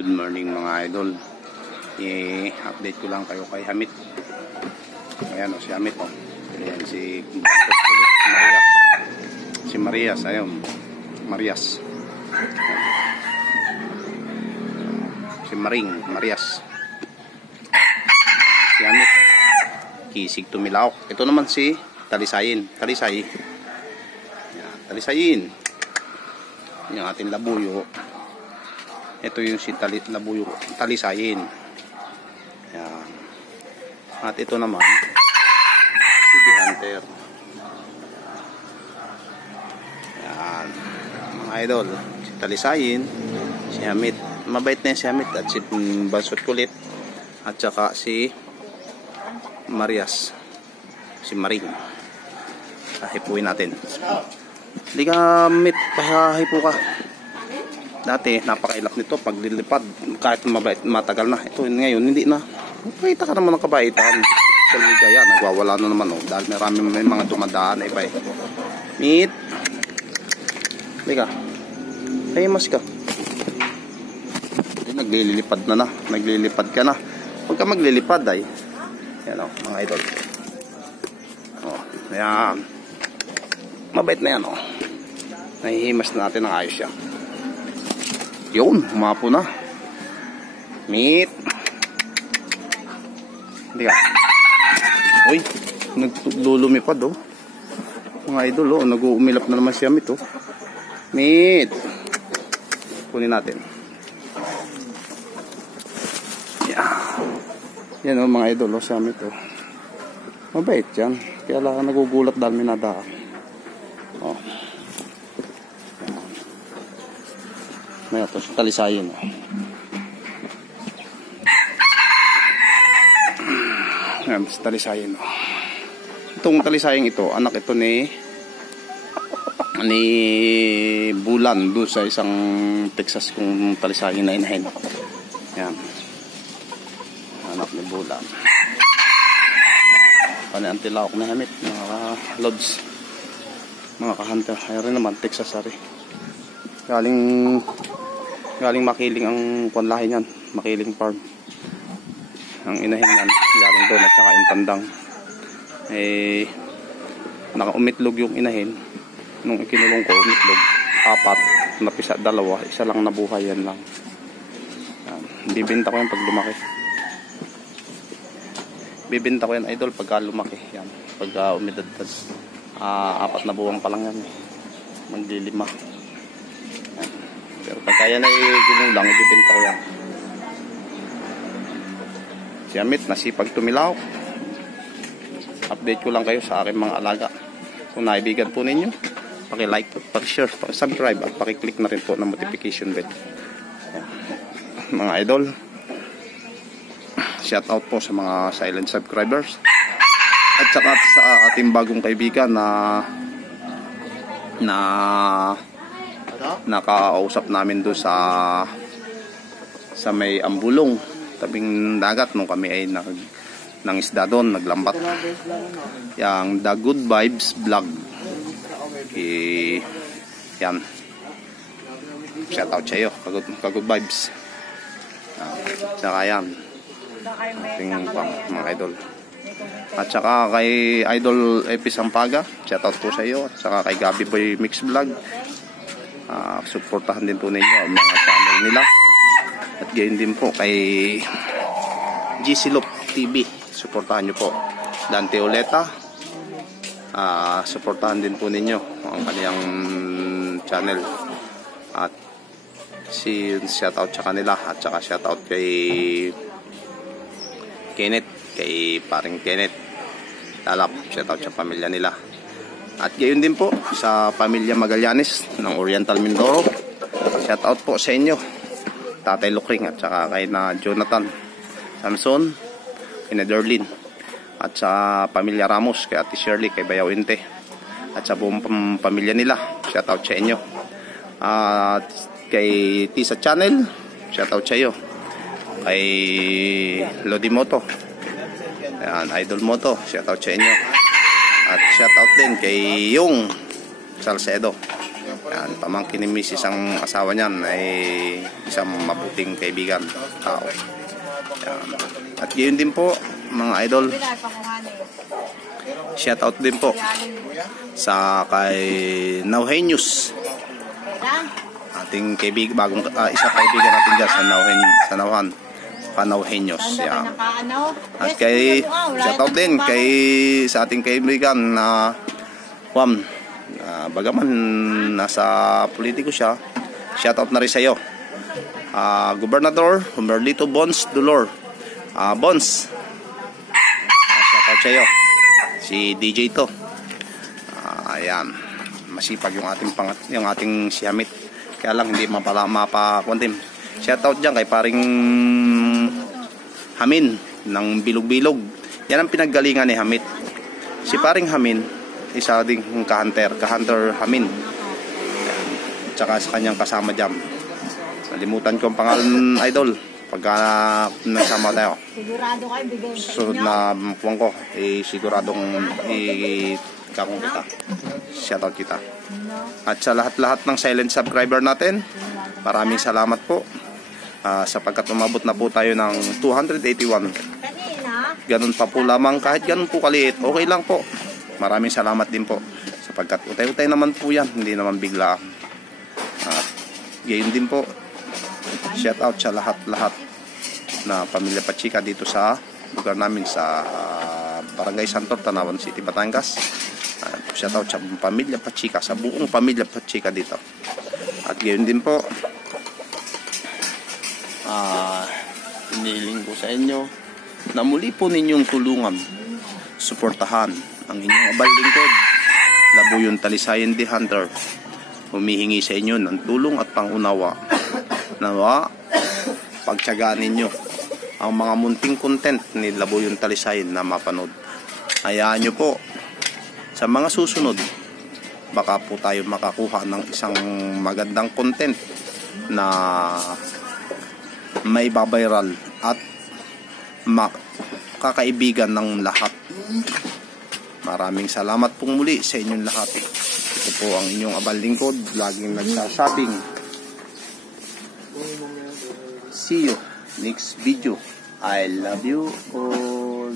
Good morning mga idol. I-update ko lang kayo kay Hamit. Ayan o, si Hamit o. Ayan si Marias. Si Marias, ayun. Marias. Si Marias. Si Hamit. Kisig tumilaok. Ito naman si Talisayin. Talisayin. Yung ating labuyo. Ito yung si labuyo. Talisayin. Yan. At ito naman si Hunter. Yan. Mga idol. Si Talisayin. Si Hamit. Mabait na si Hamit. At si Bansot Kulit. At saka si Marias. Si Maring. Hipuin natin. Hindi ka Hamit. Pahipo ka. Dati napakailap nito pag lilipad kahit mabait matagal na. Ito ngayon hindi na. Makita ka naman ng kabaitan. Kaya nagwawala na naman oh. Dahil may mga dumadaan iba eh. Meet. Halika. Ay mas ka. Naglilipad na. Naglilipad ka na. Huwag ka maglilipad ay. Yan oh, mga idol. Oh, ayan. Mabait na yan oh. Nahihimas na natin ang ayos yan. Yun, umapo na. Meet. Hindi ka. Uy, naglulumipad oh. Mga idol oh, nag-uumilap na naman si Hamit oh. Meet. Kunin natin. Yan oh mga idol oh, si Hamit oh. Mabait yan. Kaya lang nagugulat dahil minadaan. Oh. May ito, Talisayin. Ayan, Talisayin. Itong Talisayin ito, anak ito ni Bulan doon sa isang Texas kung Talisayin na inahin. Ayan. Anak ni Bulan. Pani antilawak na Hamit, mga lods, mga ka-hunter. Ayan rin naman, Texas ari. Galing Makiling ang panlahi niyan, Makiling farm. Ang inahin niyan, galing doon at saka Intandang. Eh, nakaumitlog yung inahin. Nung ikinulong ko, umitlog 4, napisa 2, isa lang nabuhay yan lang. Yan. Bibenta ko yan pag lumaki. Bibenta ko yan idol pagka lumaki. Yan. Pagka umidad 4 na buwang pa lang yan. Maglilima. Pero pagka yan ay gumulang, ibibenta ko yan. Si Hamit, nasipag tumilaw. Update ko lang kayo sa aking mga alaga. Kung naibigan po ninyo, paki-like, paki-share, paki-subscribe at paki-click na rin po ng notification bell. Mga idol, shout out po sa mga silent subscribers. At saka sa ating bagong kaibigan na nakausap namin doon sa may Ambulong, tabing dagat nung kami ay nang isda doon, naglambat. Yang The Good Vibes Vlog. Yan. Shout out sa iyo, ka-good vibes. Saka yan. Tingin pa mga idol. At saka kay Idol Epi Sampaga, shout out po sa iyo. At saka kay Gabi Boy Mix Vlog. Suportahan din po ninyo ang mga channel nila. At gayon din po kay GC Loop TV, suportahan nyo po. Dante Oleta, suportahan din po ninyo ang kanyang channel. At shout out sa kanila. At saka shout out kay Kenneth, kay paring Kenneth Talap, shout out sa pamilya nila. At gayon din po sa pamilya Magallanes ng Oriental Mindoro. Shout out po sa inyo, Tatay Lukring, at saka kay na Jonathan Samson, kay na Darlene, at sa pamilya Ramos, kay Ate Shirley, kay Bayaw Inte, at sa buong pamilya nila. Shout out sa inyo. At kay Tisa Channel, shout out sa iyo. Kay Lodi Moto, ayan, Idol Moto, shout out sa inyo. At shout out din kay Yung Salcedo. Yan, pamangkin ni Mrs. ang asawa niyan ay isang mabuting kaibigan, tao. Yan. At gayon din po mga idol, shout out din po sa kay Nauhenius, ating kaibigan, bagong isang kaibigan natin dyan sa Nauhan, Panauhenius. Yan. At kay shout out din kay sa ating kaibigan na Juan, bagaman nasa politiko siya, shout out na rin sa iyo, Gobernador Humberlito Bons Dolor. Bons, shout out sa iyo, si DJ to. Ayan, masipag yung ating si Hamit, kaya lang hindi mapakuntim. Shout out dyan kay paring Hamin ng Bilog-Bilog. Yan ang pinaggalingan ni Hamit. Si paring Hamin, isa ding ka-hunter Hamin. Tsaka sa kanyang kasama dyan. Nalimutan ko ang pangalan, idol. Pagka nagsama tayo. Sigurado kayo bigay. Sunod na puwang ko, siguradong kakong kita. Shoutout kita. At sa lahat-lahat ng silent subscriber natin, maraming salamat po. Sapagkat umabot na po tayo ng 281. Ganun pa po lamang, kahit ganun po kaliit, okay lang po. Maraming salamat din po. Sapagkat utay-utay naman po yan, hindi naman bigla. At gayon din po, shout out sa lahat-lahat na pamilya Pachika dito sa lugar namin sa Barangay Santor, Tanawan City, Batangas. Shout out sa pamilya Pachika, sa buong pamilya Pachika dito. At gayon din po, inihiling ko sa inyo na muli po ninyong tulungan, suportahan ang inyong abal lingkod, Labuyon Talisayan the Hunter. Humihingi sa inyo ng tulong at pangunawa. Nawa, pagtiyagaan ninyo ang mga munting content ni Labuyon Talisayan na mapanood. Hayaan nyo po, sa mga susunod, baka po tayo makakuha ng isang magandang content na may babiral at kakaibigan ng lahat. Maraming salamat pong muli sa inyong lahat. Ito po ang inyong abal lingkod, laging nagsasabing see you next video. I love you all.